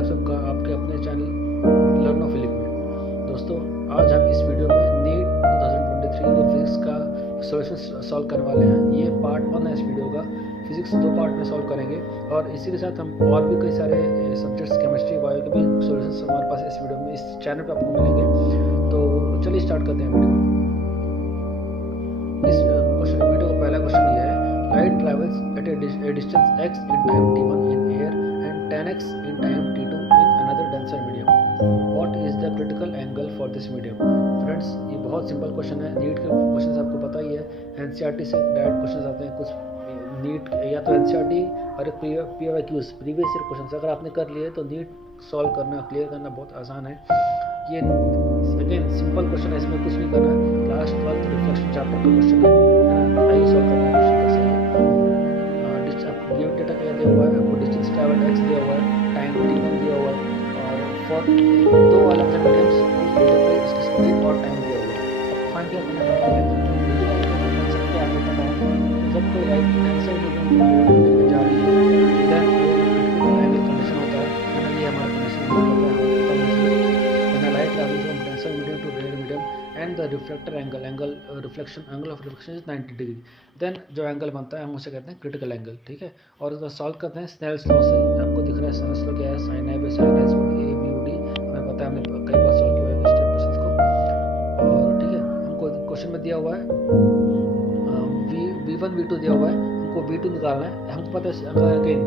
आप सबका आपके अपने चैनल लर्न ऑफ फिजिक्स में। दोस्तों, आज हम इस वीडियो में नीट 2023 को फिजिक्स का सॉल्यूशन सॉल्व करने वाले हैं। ये पार्ट 1 है इस वीडियो का। फिजिक्स 2 पार्ट में सॉल्व करेंगे और इसी के साथ हम और भी कई सारे सब्जेक्ट्स केमिस्ट्री बायो के भी सॉल्यूशंस हमारे पास इस वीडियो में इस चैनल पर आपको मिलेंगे। तो चलिए स्टार्ट करते हैं वीडियो। इस वीडियो का पहला क्वेश्चन ये है, light travels eight a distance x in time t1 in air and 10x in time t2 in another denser medium. What is the critical angle for this medium? Friends, ये बहुत simple question है। NEET के question आपको पता ही है, NCERT से direct question आते हैं। कुछ नीट या तो एनसीईआरटी और पीवाईक्यूज प्रीवियस ईयर क्वेश्चन अगर आपने कर लिए तो नीट सॉल्व करना क्लियर करना बहुत आसान है। ये अगेन सिंपल क्वेश्चन है, इसमें कुछ नहीं करना। क्लास 12 रिफ्लेक्शन चैप्टर का क्वेश्चन है, आइए सॉल्व करना है। क्वेश्चन कैसे है, आपको गिवन डेटा क्या दिया हुआ है, आपको डिस्टेंस ट्रैवल x दिया हुआ है, टाइम t1 दिया हुआ है और फॉर दो अलग अलग मीडियम्स इसकी स्पीड और टाइम दिया हुआ है। अब फाइंड क्या करना है, कॉन्सेप्ट क्या आपको पता है। जब कोई लाइट डेंसर मीडियम में जा रही है देन एंगल कंडीशन होता है, ये हमारा कंडीशन होता है। Light traveling from denser medium to rarer medium and the reflector angle of reflection is 90 degree. Then जो एंगल बनता है हम उसे कहते हैं क्रिटिकल एंगल। ठीक है, और इसको सॉल्व करते हैं स्नेल्स लॉ से। आपको दिख रहा है स्नेल्स लॉ क्या है, sin a by sin a is equal to a mu d। हमें पता है, हमने कई बार सॉल्व किया है इस क्वेश्चन को। और ठीक है, हमको क्वेश्चन में दिया हुआ है v1 v2 दिया हुआ है, हमको v2 निकालना है। हमको पता है अगेन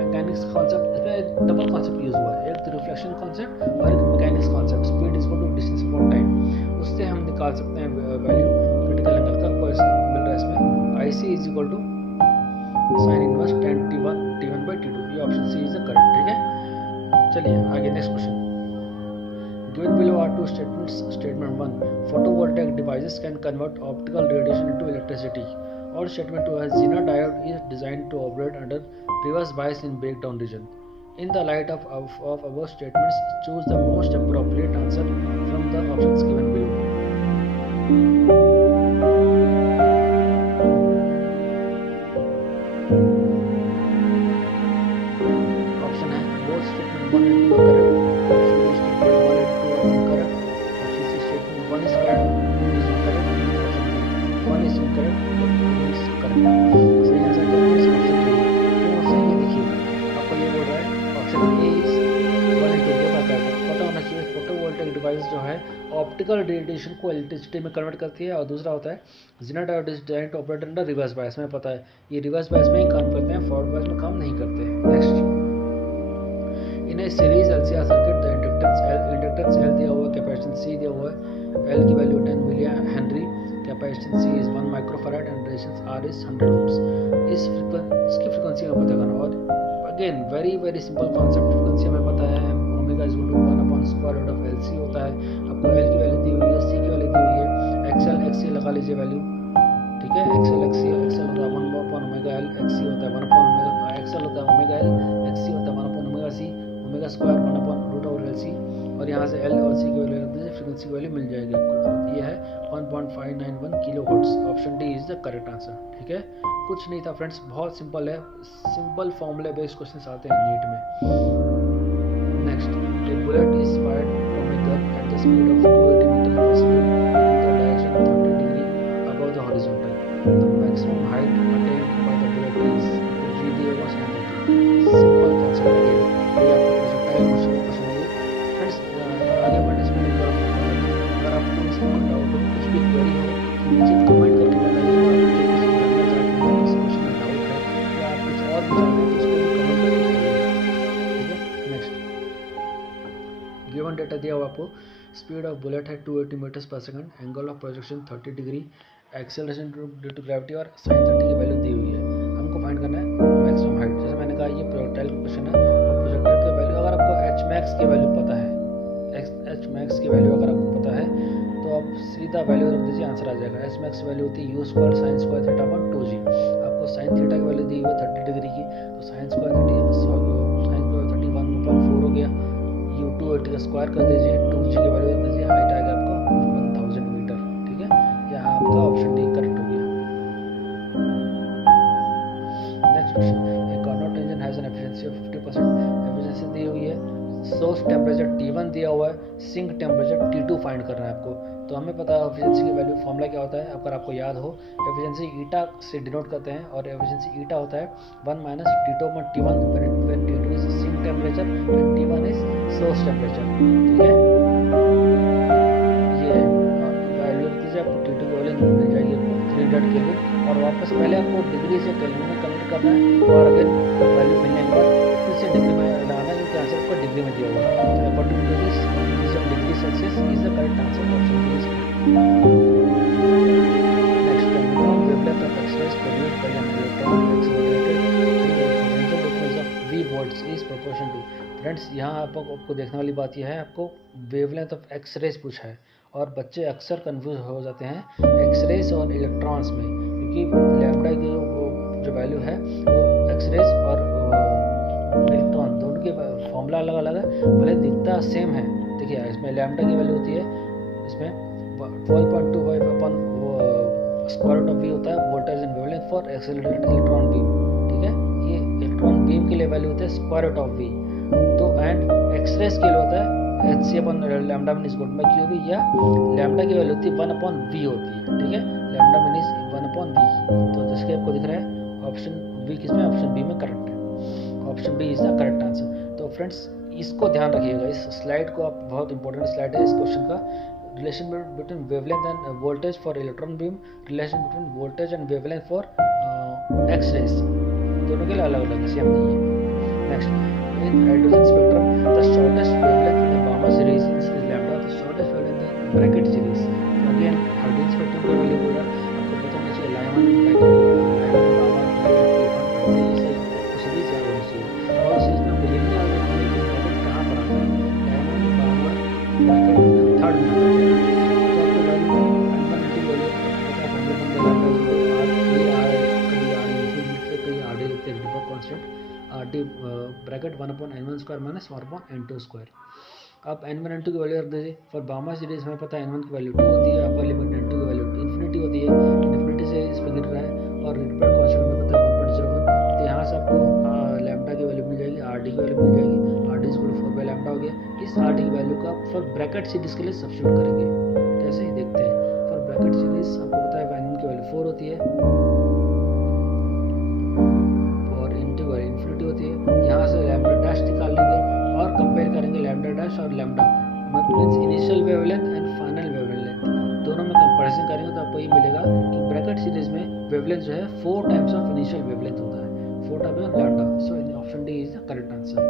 मैकेनिक्स कॉन्सेप्ट, इसमें डबल कॉन्सेप्ट यूज हुआ है, एक तो रिफ्लेक्शन कॉन्सेप्ट और एक mechanics concept. Speed is equal to distance upon time, उससे हम निकाल सकते हैं वैल्यू क्रिटिकल एंगल का। मिल रहा है इसमें IC is equal to sine inverse tan t1 by t2। ये option C is the correct. ठीक है, चलिए आगे next question. Given below are two statements. Statement 1, photovoltaic devices can convert optical radiation into electricity. Or statement 2 has Zener diode is designed to operate under reverse bias in breakdown region. In the light of above statements, choose the most appropriate answer from the options given below. Option है both statement 1 and 2 are correct. Option B statement 1 and 2 are incorrect. Option C statement 1 is correct, 2 is incorrect. Option D 1 is incorrect, 2 is correct. सही answer क्या है इसका? Option D. क्यों सही है देखिए, आपको ये बोल रहा है option A is 1 and 2 both are correct. पता होना चाहिए फोटोवोल्टेइक डिवाइस जो है ऑप्टिकल रेडिएशन को इलेक्ट्रिसिटी में कन्वर्ट करती है। और दूसरा होता है Zener diode is designed to operate under reverse bias. में पता है ये रिवर्स बायस में ही काम करते हैं, फॉरवर्ड बायस में काम नहीं करते। Next, in A series LCR circuit the inductance L दिया हुआ है, कैपेसिटेंस C दिया हुआ है। L की value 10 milli henry, capacitance C is 1 microfarad and resistance R is 100 ohms. इसकी फ्रीक्वेंसी हमें पता करना। और again very simple concept, frequency हमें पता है omega is equal to 1 upon square root of LC होता है। आपको L की वैल्यू दी हुई है, C की वैल्यू दी हुई है, XC लगा लीजिए वैल्यू। ठीक है, XL होता है 1 अपॉन ओमेगा L, XC होता है 1 अपॉन ओमेगा, XL होता है ओमेगा L, XC होता है 1 upon omega C, omega square 1 upon root over LC। और यहाँ से L और C की वैल्यू रख दीजिए, फ्रीक्वेंसी की वैल्यू मिल जाएगी आपको। ये है 1.591 kilo hertz. Option D is the correct answer. ठीक है, कुछ नहीं था फ्रेंड्स, बहुत सिंपल है। सिंपल फॉर्मूले बेस्ड क्वेश्चन आते हैं नीट में। Next, a bullet is fired from a gun at the speed of 280 metre per second in the direction 30 degree above the horizontal. The maximum height attained by the bullet is g दिया हुआ 130। Simple concept है ये आपको question है friends. आगे बढ़ने से पहले अगर आपको इसमें कोई डाउट हो, कुछ भी क्वेरी हो, नीचे कमेंट करके बताइए। इस क्वेश्चन में डाउट है या आप कुछ और भी जानते हैं तो उसको भी कमेंट करके बताइए। ठीक है, नेक्स्ट, गिवन डेटा दिया हुआ आपको, स्पीड ऑफ बुलेट है 280 metres per second, angle of projection 30 degree, acceleration due to gravity और sin 30 की वैल्यू दी हुई है। हमको फाइंड करना है मैक्सिमम हाइट। जैसे मैंने कहा ये प्रोजेक्टाइल का क्वेश्चन है, और प्रोजेक्टाइल की वैल्यू अगर आपको Hmax की वैल्यू पता है, Hmax की वैल्यू अगर आपको पता है तो आप सीधा वैल्यू रख दीजिए, आंसर आ जाएगा। Hmax वैल्यू होती है u² sin square theta upon 2g। आपको sin थीटा की वैल्यू दी हुई है 30 डिग्री की, तो sin स्क्वायर 30 1 अपॉन 4 हो गया। u280 का स्क्वायर कर दीजिए, 2g की वैल्यू रख दीजिए, हाइट आएगा आपको 1000 मीटर। ठीक है, यहाँ आपका ऑप्शन डी करेक्ट हो गया। Next question, a Carnot engine has an efficiency of 50%। Efficiency दी हुई है सोर्स टेम्परेचर T1 दिया हुआ है, सिंक टेम्परेचर T2 फाइंड करना है आपको। तो हमें पता है एफिशिएंसी की वैल्यू फॉर्मूला क्या होता है, अगर आपको याद हो, एफिशिएंसी ईटा से डिनोट करते हैं और एफिशिएंसी ईटा होता है 1 - T2 / T1 when T2 is sink temperature and T1 is source temperature. ठीक है, ये वैल्यू दीजिए आपको T2 की वैल्यू मिल जाएगी आपको 300 केल्विन, और वापस पहले आपको डिग्री से केल्विन में कन्वर्ट करना है, और अगर वैल्यू मिलने के बाद फिर से डिग्री में लगाना है, क्योंकि आंसर आपको डिग्री में दिया हुआ है। तो according to this degree Celsius is the correct answer, option B is correct. Next wavelength of X-rays produced by an electron accelerated potential difference of v volts is proportion to. Friends, यहाँ आपको देखने वाली बात यह है, आपको wavelength of X-rays पूछा है, और बच्चे अक्सर कंफ्यूज हो जाते हैं एक्स-रेज और इलेक्ट्रॉन्स में, क्योंकि लैम्डा की जो वैल्यू है वो एक्स-रेज और इलेक्ट्रॉन दोनों के फॉर्मूला अलग अलग है, भले दिखता सेम है। देखिए इसमें लैम्डा की वैल्यू होती है, इसमें 12.25 अपन स्क्वायर रूट ऑफ v होता है voltage and wavelength for accelerated electron beam. ठीक है, ये इलेक्ट्रॉन बीम के लिए वैल्यू होता है स्क्वायर रूट ऑफ v। तो एंड एक्स-रेज के लिए होता है h upon lambda mean is equal two cube, या लैम्डा की वैल्यू होती है 1/v होती है। ठीक है, लैम्डा मीन इज 1/v। तो जिसके आपको दिख रहा है ऑप्शन बी किसमें, ऑप्शन बी में करेक्ट है, option B is the correct answer. तो फ्रेंड्स, इसको ध्यान रखिएगा, इस स्लाइड को आप, बहुत इंपॉर्टेंट स्लाइड है इस क्वेश्चन का। Relation between wavelength end voltage for electron beam, relation between voltage and wavelength for X-rays, दोनों के लिए अलग अलग सेम नहीं है। Next, in hydrogen spectrum the shortest wavelength in the Balmer series is lambda, the shortest wavelength in bracket series। again hydrogen spectrum का value होगा, आपको पता होना चाहिए लाइमन ब्रैकेट, लाइमन बामर ब्रैकेट से सीरीज याद होनी चाहिए, और सीरीज में ये भी याद रखना है कि ब्रैकेट कहाँ पर आता है, लाइमन बामर ब्रैकेट थर्ड में आता है। तो आपको वैल्यू अनबनटी वैल्यू पता है, फंडामेंटल लैम्डा जो आर कभी आर लिखते कहीं आर डी लिखते हैं, default constant D bracket 1/n1 square minus 1/n2 square. अब n1 n2 की वैल्यू रख दीजिए। फॉर बामा सीरीज हमें पता है n1 की वैल्यू 2 होती है, अपर लिमिट n2 की वैल्यू इन्फिनिटी होती है, इन्फिनिटी से इस पर गिर रहा है, और रिपीट कांस्टेंट हमें पता है 1.01। तो यहाँ से आपको लैम्डा की वैल्यू मिल जाएगी, आर डी की वैल्यू मिल जाएगी, आर डी इक्वल टू 4/लैम्डा हो गया। इस आर डी की वैल्यू का फॉर ब्रैकेट सीरीज के लिए सब्स्टिट्यूट करेंगे, कैसे ही देखते हैं। फॉर ब्रैकेट सीरीज आपको पता है n1 की वैल्यू 4 होती है, होती है। यहाँ से लैम्डा डैश निकाल लेंगे और कंपेयर करेंगे लैम्डा डैश और lambda, means initial wavelength and final wavelength, दोनों में कंपैरिजन करेंगे तो आपको ये मिलेगा कि ब्रैकेट सीरीज में वेवलेंथ जो है 4 टाइम्स ऑफ इनिशियल वेवलेंथ होता है, 4 times of lambda. So option D is the correct answer.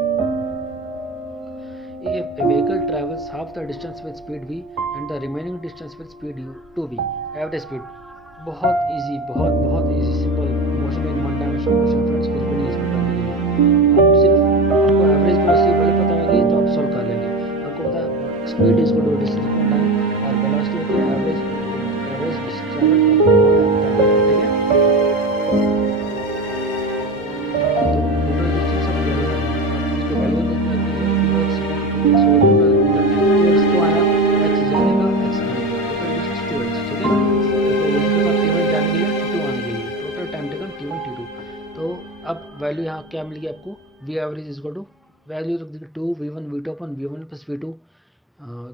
If a vehicle travels half the distance with speed v and the remaining distance with speed u 2v, average speed, बहुत easy, बहुत easy, simple motion in one dimensional motion. Friends, कुछ भी नहीं इसमें करने के लिए, आप सिर्फ आपको एवरेज वेलोसिटी वैल्यू पता होगी तो आप सॉल्व कर लेंगे। आपको पता है speed is equal to distance upon time, और वेलोसिटी होती है एवरेज डिस्टेंस, ठीक है। तो टोटल डिस्टेंस आप जो है इसको वैल्यू देख लीजिए, सो टोटल x तो आया, x जाने का, x आने का, टोटल डिस्टेंस 2x, ठीक है। तो अब वैल्यू यहाँ क्या मिल गई आपको, v average is equal to value रख देंगे 2 v1 v2 अपन v1 प्लस v2।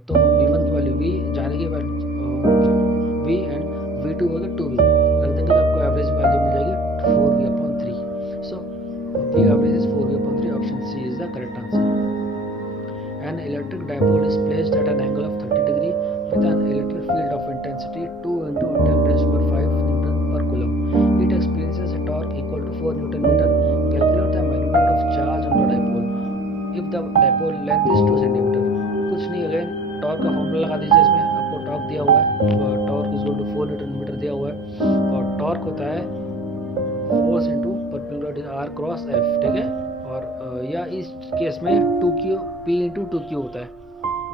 तो v1 की वैल्यू v जाने की वैल्यू v एंड v2 होगा 2v, रख देंगे तो आपको एवरेज वैल्यू मिल जाएगी 4v/3। So v average is 4v/3, option C is the correct answer. An electric dipole is placed at an angle of 30 degree with an electric field of intensity 2 × 10⁻⁵ Newton/Coulomb. It experiences a torque equal to 4 Newton-meter. Calculate the magnitude of charge on the dipole if the dipole length is 2 cm. कुछ नहीं, again torque का formula लगा दीजिए। इसमें आपको torque दिया हुआ है, torque is equal to 4 Newton-meter दिया हुआ है, और टॉर्क होता है force into perpendicular r cross f, ठीक है। और या इस केस में 2q p इंटू 2q होता है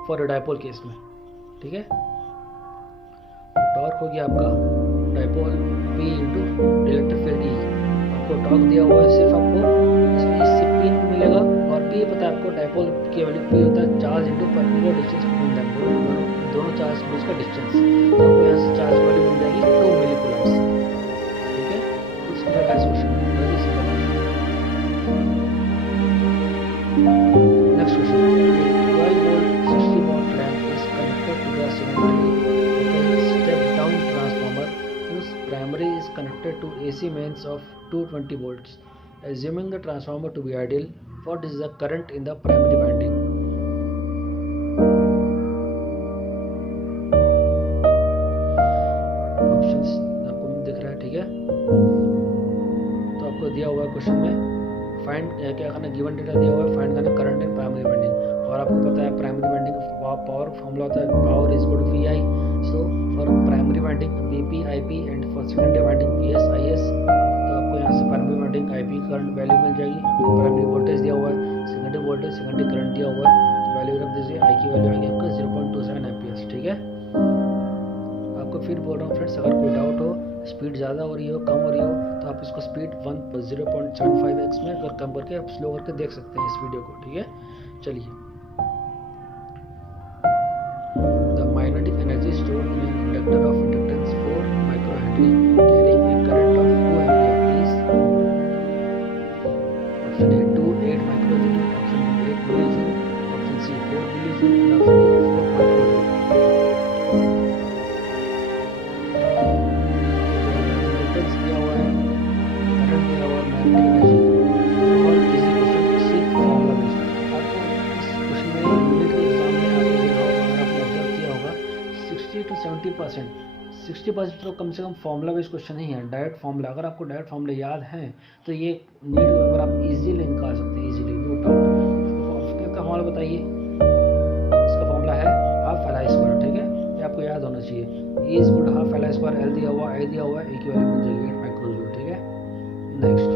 फॉर डायपोल केस में, ठीक है। टॉर्क हो गया आपका dipole p into electric field E, आपको टॉर्क दिया हुआ है, सिर्फ आपको इससे p मिलेगा, और p पता है आपको डायपोल की वैल्यू p होता है charge into perpendicular distance between them, दोनों चार्ज के बीच का डिस्टेंस। तो आपको यहाँ से चार्ज वैल्यू मिल जाएगी 2 मिलीकूलम्स, ठीक है। कुछ नहीं रखा इस क्वेश्चन में, very simple. Next question, to AC mains of 220 volts. Assuming the transformer to be ideal, what is the current in the primary winding? Options आपको दिख रहा है, ठीक है। तो आपको दिया हुआ है क्वेश्चन में फाइंड क्या करना, गिवन डेटा दिया हुआ है, फाइंड करना करंट इन प्राइमरी वाइंडिंग। और आपको पता है प्राइमरी वाइंडिंग पावर फॉर्मूला होता है power is equal to VI। So for primary winding VP IP and for secondary winding VS IS। तो आपको यहाँ से primary winding IP current value मिल जाएगी। आपको प्राइमरी वोल्टेज दिया हुआ है, सेकेंडरी वोल्टेज सेकेंडरी करंट दिया हुआ है, तो वैल्यू रख दीजिए। I की वैल्यू आएगी आपका 0.27 एम्पियर्स, ठीक है। आपको फिर बोल रहा हूँ फ्रेंड्स, अगर कोई डाउट हो, स्पीड ज़्यादा हो रही हो कम हो रही हो, तो आप इसको स्पीड 0.75x में अगर कम करके आप स्लो करके देख सकते हैं इस वीडियो को, ठीक है। चलिए, the magnetic energy stored in an inductor of inductance 4 micro henry carrying a current of 2 ampere is option A 2 8 micro joule, option B 8 milli joule, option C 4 milli joule and option D 4 micro joule. दिया हुआ है, current दिया हुआ है, magnetic energy और इसी question सिर्फ formula based. आपको इस क्वेश्चन में यूनिट के एग्जाम में आपने देखा होगा, अगर आपने ऑब्जर्व किया होगा 60 to 70% तो कम से कम फॉर्मूला बेस्ड क्वेश्चन ही है, डायरेक्ट फॉर्मूला। अगर आपको डायरेक्ट फॉर्मूला याद हैं तो ये नीट अगर आप इजीली निकाल सकते हैं, इजीली, नो डाउट। इसका फॉर्मूला बताइए, इसका फॉर्मूला है हाफ LI स्क्वायर, ठीक है, ये आपको याद होना चाहिए। E is equal to half LI square, L दिया हुआ, I दिया हुआ है, A की वैल्यू मिल जाएगी 8 माइक्रोजूल, ठीक है। Next,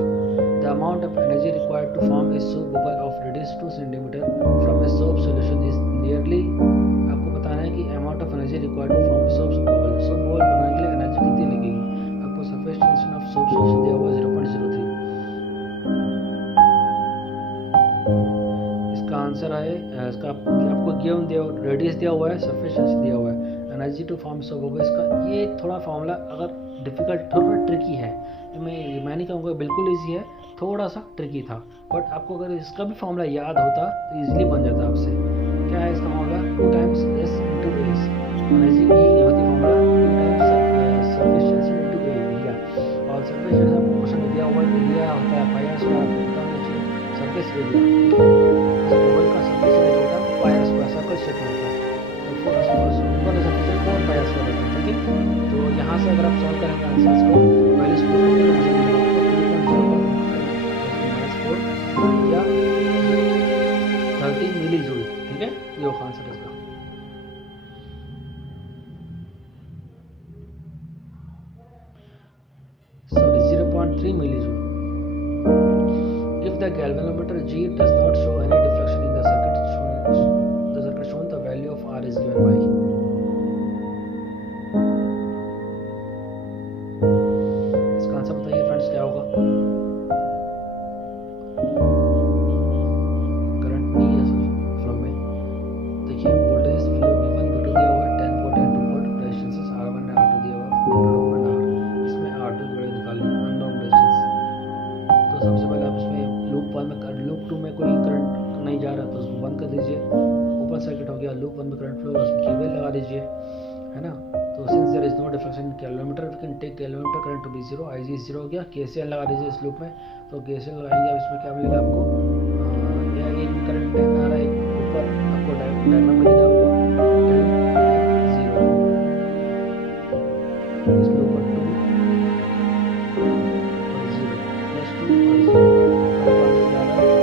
the amount of energy required to form a soap bubble of radius 2 centimetre from a soap solution is nearly. आपको बताना है कि amount of energy required to form soap bubble, soap bubble बनाने के लिए energy कितनी लगेगी। आपको surface tension of soap solution दिया हुआ 0.03। इसका आंसर है, इसका आपको गिवन दिया रेडियस दिया हुआ है, सरफेस टेंशन दिया हुआ है, energy to form soap bubble. इसका ये थोड़ा फॉर्मूला अगर डिफिकल्ट, थोड़ा ट्रिकी है, मैं नहीं कहूँगा बिल्कुल ईजी है, थोड़ा सा ट्रिकी था, बट आपको अगर इसका भी फॉर्मूला याद होता तो इजीली बन जाता आपसे। क्या है इसका formula, 2 times S into S, energy की होती formula 2 times surface tension into A लिया। और सरफेस टेंशन आपको क्वेश्चन में दिया हुआ है, दिया होता है पाई आर स्क्वायर, आपको पता होना चाहिए सरफेस एरिया, ठीक है। बबल का सरफेस एरिया होता है पाई आर स्क्वायर, सर्कल शेप में होता है, तो 4 पाई आर स्क्वायर होता है, ठीक है। तो यहाँ से अगर आप सॉल्व करेंगे आंसर्स को, माइनस 4 या 30 मिली जूल, ठीक है, ये होगा आंसर इसका। Sorry 0.3 milli joule. If the galvanometer G does not show any deflection in the circuit shown, the value of R is given by। इसका आंसर बताइए फ्रेंड्स, क्या होगा। करंट नहीं है फ्लो में, देखिए वोल्टेज फ्लो V1 V2 दिया हुआ है 10 volt and 2 volt, resistance R1 और R2 दिया हुआ है 4 ओम एंड R। इसमें R2 की वैल्यू निकालनी है, अननोन रेजिस्टेंस। तो सबसे पहले आप इसमें लूप 1 में, लूप 2 में कोई करंट नहीं जा रहा तो उसको बंद कर दीजिए, ओपन सर्किट हो गया, लूप 1 में करंट फ्लो, उसमें KVL लगा दीजिए, है ना। तो since there is no deflection in galvanometer, we can take galvanometer current to be 0, IG 0 हो गया। KCL लगा दीजिए इस लूप में, तो KCL लगाएंगे, अब इसमें क्या मिलेगा आपको, यह एक करंट आ रहा है ऊपर, आपको डायग्राम में दिखा होगा 10 0, इसके ऊपर 2 और 0 प्लस 2 और 0।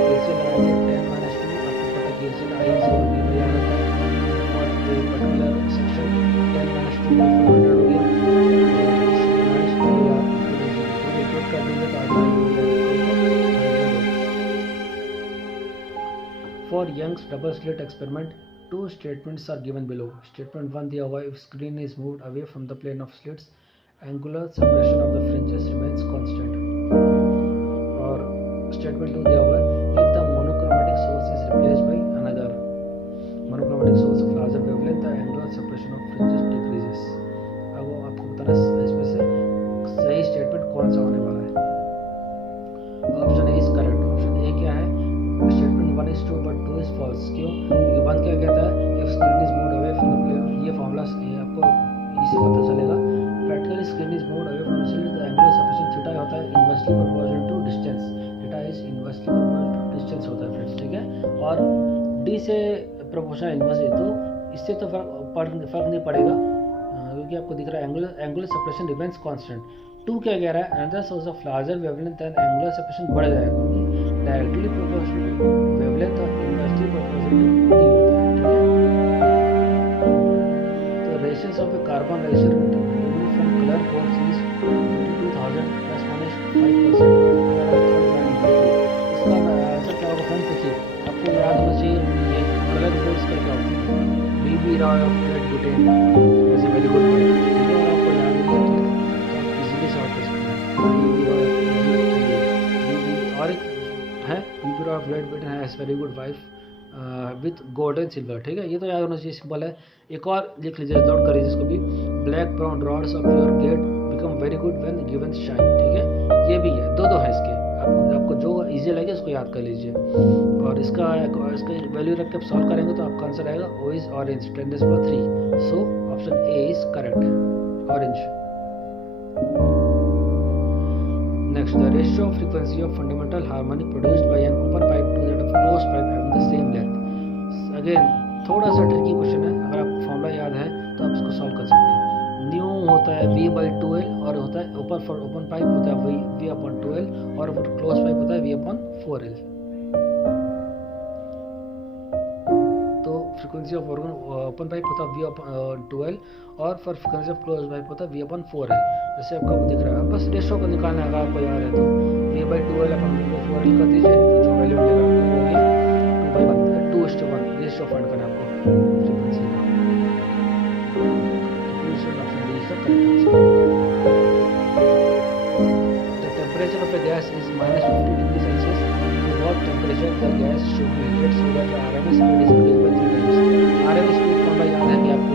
KCL लगाएंगे 10 माइनस 2, आपको पता KCL I 0 की वैल्यू आता है और ये पर्टिकुलर सेक्शन 10 माइनस 2 400 हो गया, माइनस 2 या इक्वल कर देंगे तो आगे For Young's double slit experiment, 2 statements are given below. Statement 1 दिया हुआ है, if screen is moved away from the plane of slits, angular separation of the fringes remains constant. और statement 2 दिया हुआ है, if the monochromatic source is replaced by another monochromatic source of larger wavelength, the angular separation of fringes decreases. अब वो आपको बताना है इसमें से सही स्टेटमेंट कौन सा होने वाला है। Option A is correct, option A क्या है, statement 1 is true but 2 is false। क्यों, क्योंकि 1 क्या कहता है, if screen is moved away from the plane, ये फॉर्मूला आपको इसी पता चलेगा, practically screen is moved away from cylinder the angular separation theta होता है inversely proportional to distance, theta is inversely proportional to distance होता है फ्रेंड्स, ठीक है। और डी से प्रोपोर्शनल इनवर्स है तो इससे तो फर्क नहीं पड़ेगा क्योंकि आपको दिख रहा है एंगुलर सेपरेशन रिमेंस कांस्टेंट। 2 क्या कह रहा है, another source of larger wavelength and angular separation बढ़ जाएगा क्योंकि डायरेक्टली प्रोपोर्शनल टू वेवलेंथ और इनवर्सली प्रोपोर्शनल टू डी होता है, ठीक है। तो ratios of A carbon ratio remove from colour codes is 22,000 plus -5%। इसका आंसर क्या होगा फ्रेंड्स, देखिए आपको याद होना चाहिए ये कलर कोड्स क्या क्या होती है। BB Roy of red butane is a very good point, ठीक है। और आपको याद है तो आप इजीली सॉल्व कर सकते हैं। BB Roy और एक है BB Roy of red butane has very good wife with gold and silver, ठीक है। ये तो याद होना चाहिए, सिंपल है। एक और लिख लीजिए, नोट करिए इसको भी, black brown rods of your gate become very good when given shine, ठीक है। ये भी है, दो है इसके, आपको जो इजी लगे उसको याद कर लीजिए। और इसका वैल्यू रख के आप सॉल्व करेंगे तो आपका आंसर आएगा O is orange 10⁻3। So option A is correct, orange. Next, the ratio of frequency of fundamental harmony produced by an open pipe to that of closed pipe having the same length. Again थोड़ा सा tricky question है, अगर आपको formula याद है तो आप इसको सॉल्व कर सकते हैं। न्यू होता है V/2L और होता है ओपन पाइप होता है V/2L और क्लोज पाइप होता है V/4L। तो फ्रीक्वेंसी ऑफ ओपन पाइप होता है V/2L और for frequency of close pipe होता है V/4L। जैसे आपको दिख रहा है, बस रेशो को निकालना है, अगर आपको याद है तो V/2L अपन V/4L कर दीजिए तो जो वैल्यू मिलेगा आपको हो गया 2:1 रेशो फाइंड करना है आपको फ्रीक्वेंसी का। The temperature of a gas is -50 degrees Celsius. To what temperature the gas should be heated so that the RMS speed is increased by 3 times. RMS speed formula याद है कि आपको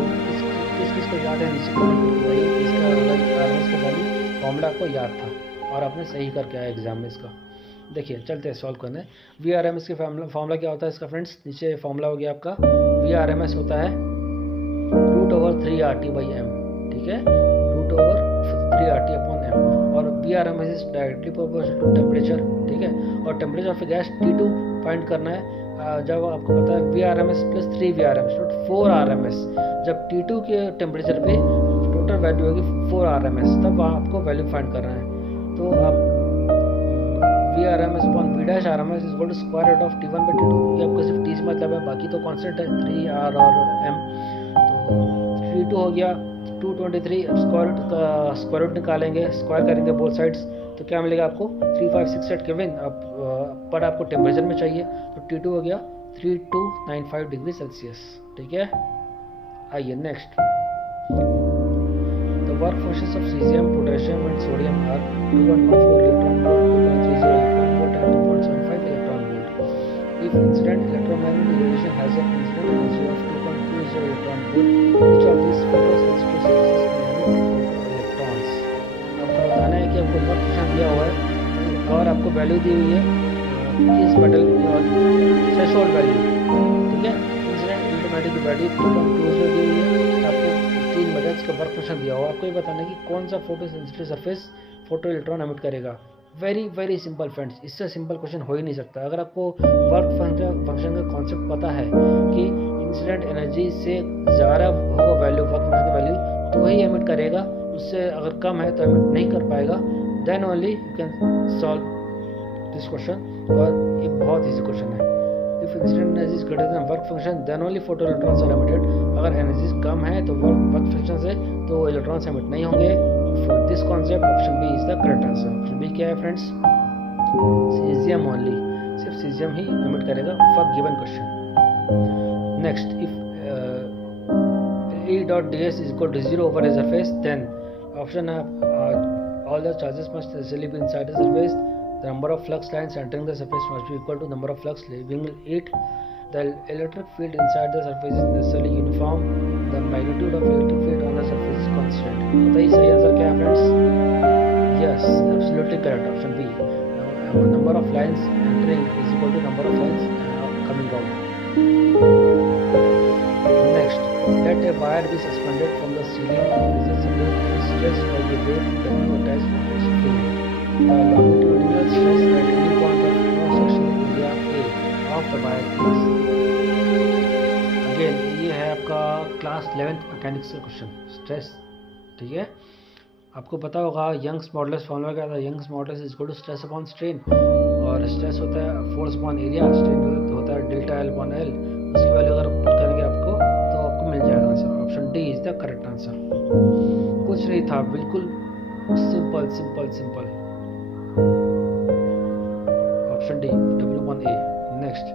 किस को याद है, नीचे कमेंट करिए। इसका RMS का वैल्यू फॉर्मूला आपको याद था और आपने सही करके आया एग्जाम में इसका। देखिए चलते हैं सॉल्व करने। VRMS के फॉर्मूला क्या होता है इसका फ्रेंड्स, नीचे फॉर्मूला हो गया आपका। VRMS होता है √3RT/m, ठीक है, √3RT/m। और VRMS is directly proportional to temperature, ठीक है। और temperature of gas T2 find करना है। जब आपको पता है VRMS + 3VRMS नॉट 4RMS, जब T2 के टेम्परेचर पे टोटल वैल्यू होगी 4RMS, तब आपको वैल्यू फाइंड करना है। तो आप VRMS/V'(RMS) is equal to square root of T1/T2। ये आपको सिर्फ T से मतलब है, बाकी तो कांस्टेंट है 3R और M। तो T2 हो गया 223, अब स्क्वायर रूट निकालेंगे, स्क्वायर करेंगे बोथ साइड्स तो क्या मिलेगा आपको 3568 केल्विन। अब पर आपको टेम्परेचर में चाहिए तो T2 हो गया 3295 डिग्री सेल्सियस, ठीक है। आइए next, the work functions of caesium, potassium and sodium are 2.14 electron volt, 2.30 electron volt and 2.75 electron volt. If incident electromagnetic radiation has an incident energy of 2.20 electron volt, which of this photosensitive sources में electrons. आपको बताना है कि आपको work function दिया हुआ है और आपको वैल्यू दी हुई है किस मेटल और थ्रेशोल्ड वैल्यू, ठीक है। इंसिडेंट इलेक्ट्रोमैग्नेटिक वैल्यू 2.20 दी हुई है, आपको 3 मेटल्स का वर्क फंक्शन दिया हुआ है। आपको ये बताना है कि कौन सा photosensitive surface photo electron emit करेगा। वेरी सिंपल फ्रेंड्स, इससे सिंपल क्वेश्चन हो ही नहीं सकता। अगर आपको वर्क फंक्शन का कॉन्सेप्ट पता है कि इंसिडेंट एनर्जी से ज़्यादा होगा वैल्यू वर्क फंक्शन की वैल्यू तो ही एमिट करेगा, उससे अगर कम है तो एमिट नहीं कर पाएगा। Then only you can solve this question. और ये बहुत ईजी क्वेश्चन है। If incident energy is greater than work function then only photo electrons are emitted. अगर एनर्जी कम है तो वर्क फंक्शन से तो इलेक्ट्रॉन्स एमिट नहीं होंगे। For this concept option B is the correct answer. Option B क्या है फ्रेंड्स, सीजियम ओनली, सिर्फ सीजियम ही एमिट करेगा for given question. Next, if E.ds is equal to 0 over a surface, then option all the charges must necessarily be inside the surface. The number of flux lines entering the surface must be equal to number of flux leaving it. The electric field inside the surface is necessarily uniform. The magnitude of electric field on the surface is constant. बताइए सही answer क्या है friends? Yes, absolutely correct. Option B. Number of lines entering is equal to number of lines coming out. Next, let a wire is suspended from the ceiling is a support and stretched by a weight W attached to its frame. The longitudinal stress at any point of cross-sectional area A of the wire is. Again ये है आपका class 11th mechanics का question, stress. ठीक है, आपको पता होगा Young's modulus formula क्या था, Young's modulus is equal to stress upon strain, और स्ट्रेस होता है फोर्स अपॉन एरिया, स्ट्रेन होता है डेल्टा एल अपॉन एल। उसकी वैल्यू अगर पुट करेंगे आपको तो आपको मिल जाएगा answer. Option D is the correct answer. कुछ नहीं था, बिल्कुल simple simple simple. Option D W1A। Next,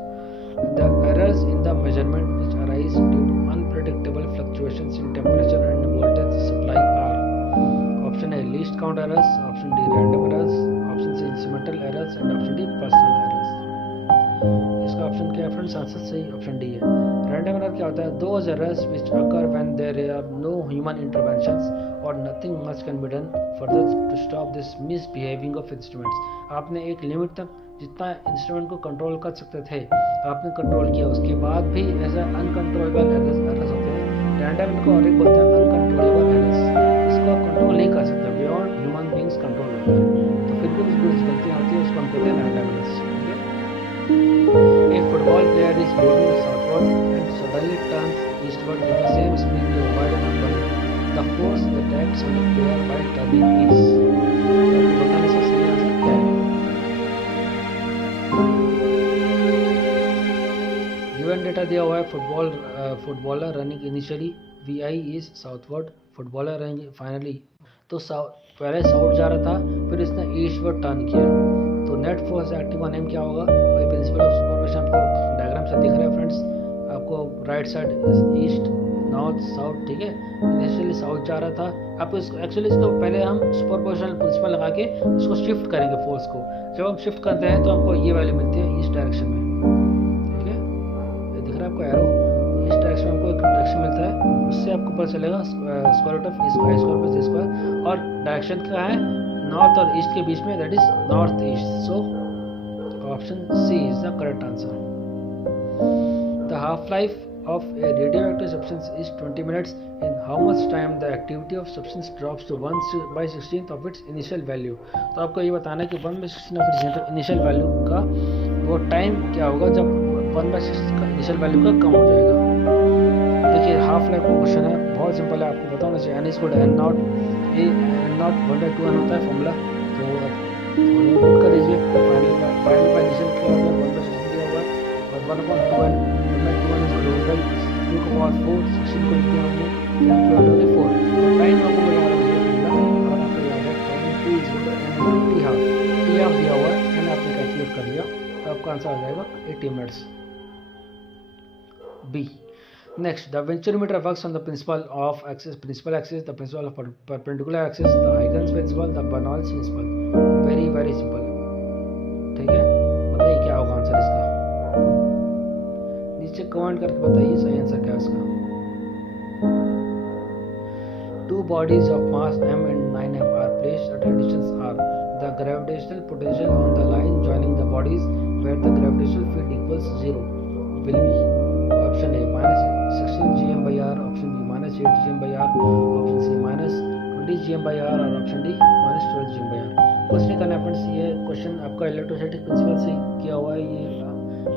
the errors in the measurement which arise due to unpredictable fluctuations in temperature and voltage supply are. Option A least count errors, option D random errors, option C instrumental errors and option D personal errors. इसका option क्या है friends, answer सही option D है। Random error क्या होता है, those errors which occur when there are no human interventions और nothing much can be done further to stop this misbehaving of instruments. आपने एक लिमिट तक जितना इंस्ट्रूमेंट को कंट्रोल कर सकते थे आपने कंट्रोल किया, उसके बाद भी ऐसा अनकंट्रोलेबल एरर्स होते हैं। रैंडम को और एक बोलते हैं अनकंट्रोलेबल एरर्स, इसको आप कंट्रोल नहीं कर सकते, बियॉन्ड ह्यूमन बीइंग्स कंट्रोल होता है, तो फिर भी कुछ गलतियाँ होती है, उसको हम कहते हैं random errors. A football player is moving southward and suddenly turns eastward with the same speed to avoid an opponent. The force that acts on the player while turning is. तो बताने से सही आंसर क्या है? Given data दिया हुआ है, footballer running initially VI is southward, footballer running finally तो पहले साउथ जा रहा था, फिर इसने ईस्टवर्ड टर्न किया, तो net force acting on him क्या होगा, वही प्रिंसिपल ऑफ सुपरपोजिशन आपको डायग्राम से दिख रहा है फ्रेंड्स, आपको right side east north south. ठीक है, इनिशियली साउथ जा रहा था, आपको एक्चुअली इसको पहले हम सुपरपोजिशन प्रिंसिपल लगा के इसको शिफ्ट करेंगे फोर्स को। जब हम शिफ्ट करते हैं तो हमको ये वैल्यू मिलती है ईस्ट डायरेक्शन में। ठीक है, ये दिख रहा है आपको एरो, ईस्ट डायरेक्शन में हमको एक डायरेक्शन मिलता है, उससे आपको पता चलेगा square root of a square plus a square, और डायरेक्शन क्या है नॉर्थ और ईस्ट के बीच में, that is north east. So option C is the correct answer. The half life of a radioactive substance is 20 minutes. In how much time the activity of substance drops to 1/16 of its initial value? तो आपको ये बताना है कि 1/16 of its initial value का वो time क्या होगा जब 1/16 का इनिशियल वैल्यू का कम हो जाएगा। देखिए हाफ लाइफ का क्वेश्चन है, बहुत सिंपल है, आपको बताना चाहिए n equal to n naught, a n naught 1/2n होता है फॉर्मूला, तो नोट कर लीजिए। फाइनल का इनिशियल क्या होगा 1/16 दिया हुआ है, और 1/2n 2 का पावर 4 16 को लिखते हैं हमने, क्या की वैल्यू होगी 4। तो टाइम आपको याद रखिए फॉर्मूला, और आपको याद है time t is equal to n t half, t half दिया हुआ है, n आपने कैलकुलेट कर लिया, तो आपका आंसर आ जाएगा 80 minutes. B. Next, the venturometer works on the principle of principal axis, the principle of perpendicular axis, the Huygens principle, the Bernoulli's principle. Very very simple. ठीक है, बताइए क्या होगा आंसर इसका, नीचे कमेंट करके बताइए सही आंसर क्या है इसका। Two bodies of mass m and 9m are placed at a distance r. The gravitational potential on the line joining the bodies where the gravitational field equals 0 will be. Option A -16 gm/r, option B -8 gm/r, option C -20 gm/r, और option D -12 gm/r। कुछ नहीं करना friends, ये question आपका electrostatic principal से किया हुआ है, ये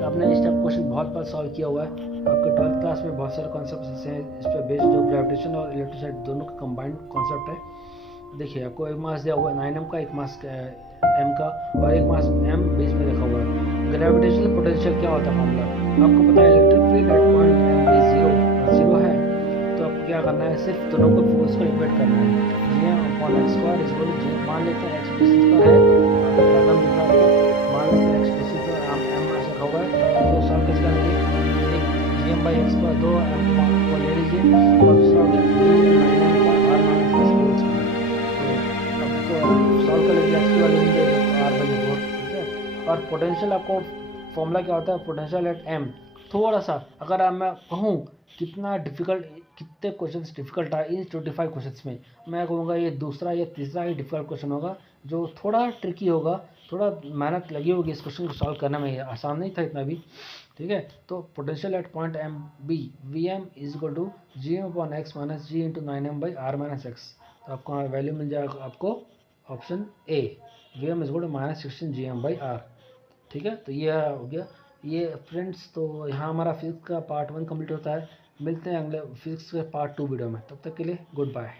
आपने इस टाइप क्वेश्चन बहुत बार सॉल्व किया हुआ है, आपके 12th क्लास में बहुत सारे कॉन्सेप्ट्स हैं इस पर बेस्ड, जो ग्रेविटेशन और इलेक्ट्रोस्टैटिक दोनों का कंबाइंड कॉन्सेप्ट है। देखिए आपको एक मास दिया हुआ है 9m का, एक मास m का, और एक मास m बीच में रखा हुआ है। ग्रेविटेशनल पोटेंशियल क्या होता है फॉर्मूला आपको पता है, electric field at point m is 0 है, तो आपको क्या करना है, सिर्फ दोनों को फोर्स को इक्वेट करना है। gm/x² इज इक्वल टू मान लेते हैं x डिस्टेंस पर है, डायग्राम दिखा रहा है, मान लेते हैं x डिस्टेंस पर m रखा हुआ है, तो सॉल्व कैसे करेंगे, एक gm/x² 2m को ले लीजिए, और दूसरा हो गया 9m का r - s होल स्क्वायर, तो आपको सॉल्व कर लीजिए, x की वैल्यू मिल जाएगी r/4। ठीक है, और पोटेंशियल आपको फॉर्मूला क्या होता है, पोटेंशियल एट m। थोड़ा सा अगर मैं कहूँ कितना डिफिकल्ट कितने क्वेश्चन डिफिकल्ट आए इन 25 क्वेश्चंस में, मैं कहूँगा ये दूसरा या तीसरा ही डिफिकल्ट क्वेश्चन होगा, जो थोड़ा ट्रिकी होगा, थोड़ा मेहनत लगी होगी इस क्वेश्चन को सॉल्व करने में, आसान नहीं था इतना भी। ठीक है, तो potential at point M B V M is equal to G M upon X minus G into 9m by R minus X. तो आपको वैल्यू मिल जाएगा आपको option A, V M is equal to -16 GM/R। ठीक है, तो ये हो गया ये फ्रेंड्स। तो यहाँ हमारा फिजिक्स का पार्ट 1 कंप्लीट होता है। मिलते हैं अगले फिजिक्स के पार्ट 2 वीडियो में, तब तक के लिए गुड बाय।